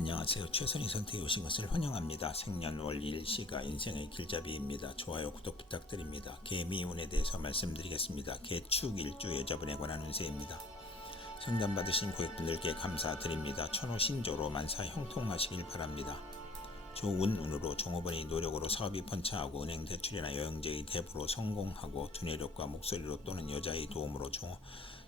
안녕하세요. 최선희 선택에 오신 것을 환영합니다. 생년월 일시가 인생의 길잡이입니다. 좋아요, 구독 부탁드립니다. 개미운에 대해서 말씀드리겠습니다. 개축 일주 여자분에 관한 운세입니다. 상담받으신 고객분들께 감사드립니다. 천호 신조로 만사 형통하시길 바랍니다. 좋은 운으로 종업원이 노력으로 사업이 번창하고 은행 대출이나 여행제의 대부로 성공하고 두뇌력과 목소리로 또는 여자의 도움으로 종,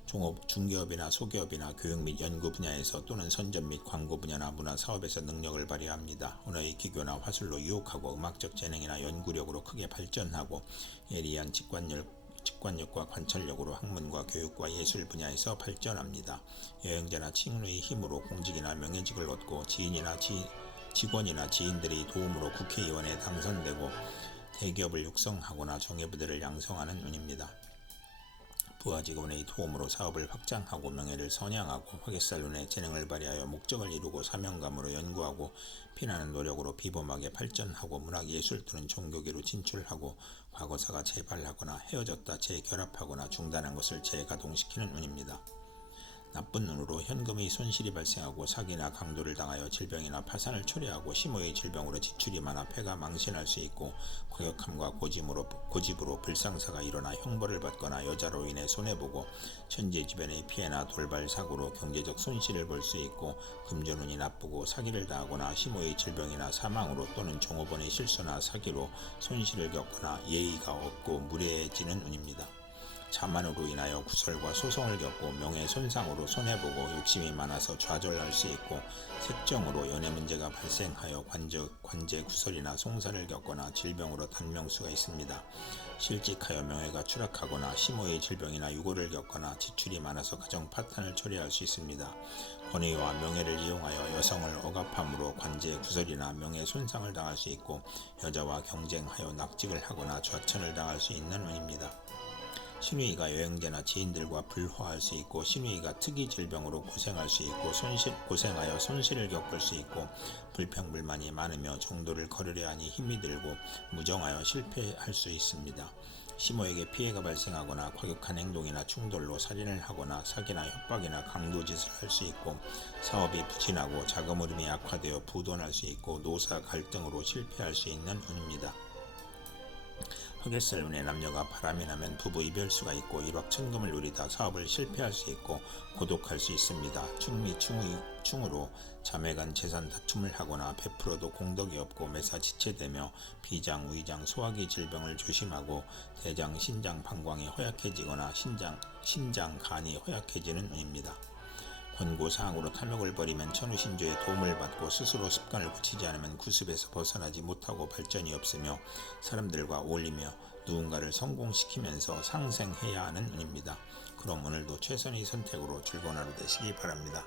종업 중기업이나 소기업이나 교육 및 연구 분야에서 또는 선전 및 광고 분야나 문화 사업에서 능력을 발휘합니다. 언어의 기교나 화술로 유혹하고 음악적 재능이나 연구력으로 크게 발전하고 예리한 직관력 직관력과 관찰력으로 학문과 교육과 예술 분야에서 발전합니다. 여행자나 친구의 힘으로 공직이나 명예직을 얻고 지인이나 지, 직원이나 지인들의 도움으로 국회의원에 당선되고 대기업을 육성하거나 정예부대를 양성하는 운입니다. 부하 직원의 도움으로 사업을 확장하고 명예를 선양하고 화개살 눈에 재능을 발휘하여 목적을 이루고 사명감으로 연구하고 피나는 노력으로 비범하게 발전하고 문학 예술 또는 종교계로 진출하고 과거사가 재발하거나 헤어졌다 재결합하거나 중단한 것을 재가동시키는 운입니다. 나쁜 눈으로 현금의 손실이 발생하고 사기나 강도를 당하여 질병이나 파산을 초래하고 심호의 질병으로 지출이 많아 폐가 망신할 수 있고 과격함과 고집으로, 고집으로 불상사가 일어나 형벌을 받거나 여자로 인해 손해보고 천재지변의 피해나 돌발 사고로 경제적 손실을 볼 수 있고 금전운이 나쁘고 사기를 당하거나 심호의 질병이나 사망으로 또는 종업원의 실수나 사기로 손실을 겪거나 예의가 없고 무례해지는 운입니다. 자만으로 인하여 구설과 소송을 겪고 명예 손상으로 손해보고 욕심이 많아서 좌절할 수 있고 색정으로 연애 문제가 발생하여 관제, 관제 구설이나 송사를 겪거나 질병으로 단명수가 있습니다. 실직하여 명예가 추락하거나 심호의 질병이나 유고를 겪거나 지출이 많아서 가정 파탄을 초래할 수 있습니다. 권위와 명예를 이용하여 여성을 억압함으로 관제 구설이나 명예 손상을 당할 수 있고 여자와 경쟁하여 낙직을 하거나 좌천을 당할 수 있는 운입니다. 신우이가 여행자나 지인들과 불화할 수 있고 신우이가 특이 질병으로 고생할 수 있고 손실 고생하여 손실을 겪을 수 있고 불평불만이 많으며 정도를 거르려 하니 힘이 들고 무정하여 실패할 수 있습니다. 시모에게 피해가 발생하거나 과격한 행동이나 충돌로 살인을 하거나 사기나 협박이나 강도짓을 할 수 있고 사업이 부진하고 자금 흐름이 악화되어 부도날 수 있고 노사 갈등으로 실패할 수 있는 운입니다. 흑일살 운의 남녀가 바람이 나면 부부 이별수가 있고 일확천금을 누리다 사업을 실패할 수 있고 고독할 수 있습니다. 충미 충의, 충으로 자매 간 재산 다툼을 하거나 베풀어도 공덕이 없고 매사 지체되며 비장, 위장, 소화기 질병을 조심하고 대장, 신장, 방광이 허약해지거나 신장, 신장, 간이 허약해지는 운입니다. 권고사항으로 탐욕을 벌이면 천우신조의 도움을 받고 스스로 습관을 고치지 않으면 구습에서 벗어나지 못하고 발전이 없으며 사람들과 어울리며 누군가를 성공시키면서 상생해야 하는 운입니다. 그럼 오늘도 최선의 선택으로 즐거운 하루 되시기 바랍니다.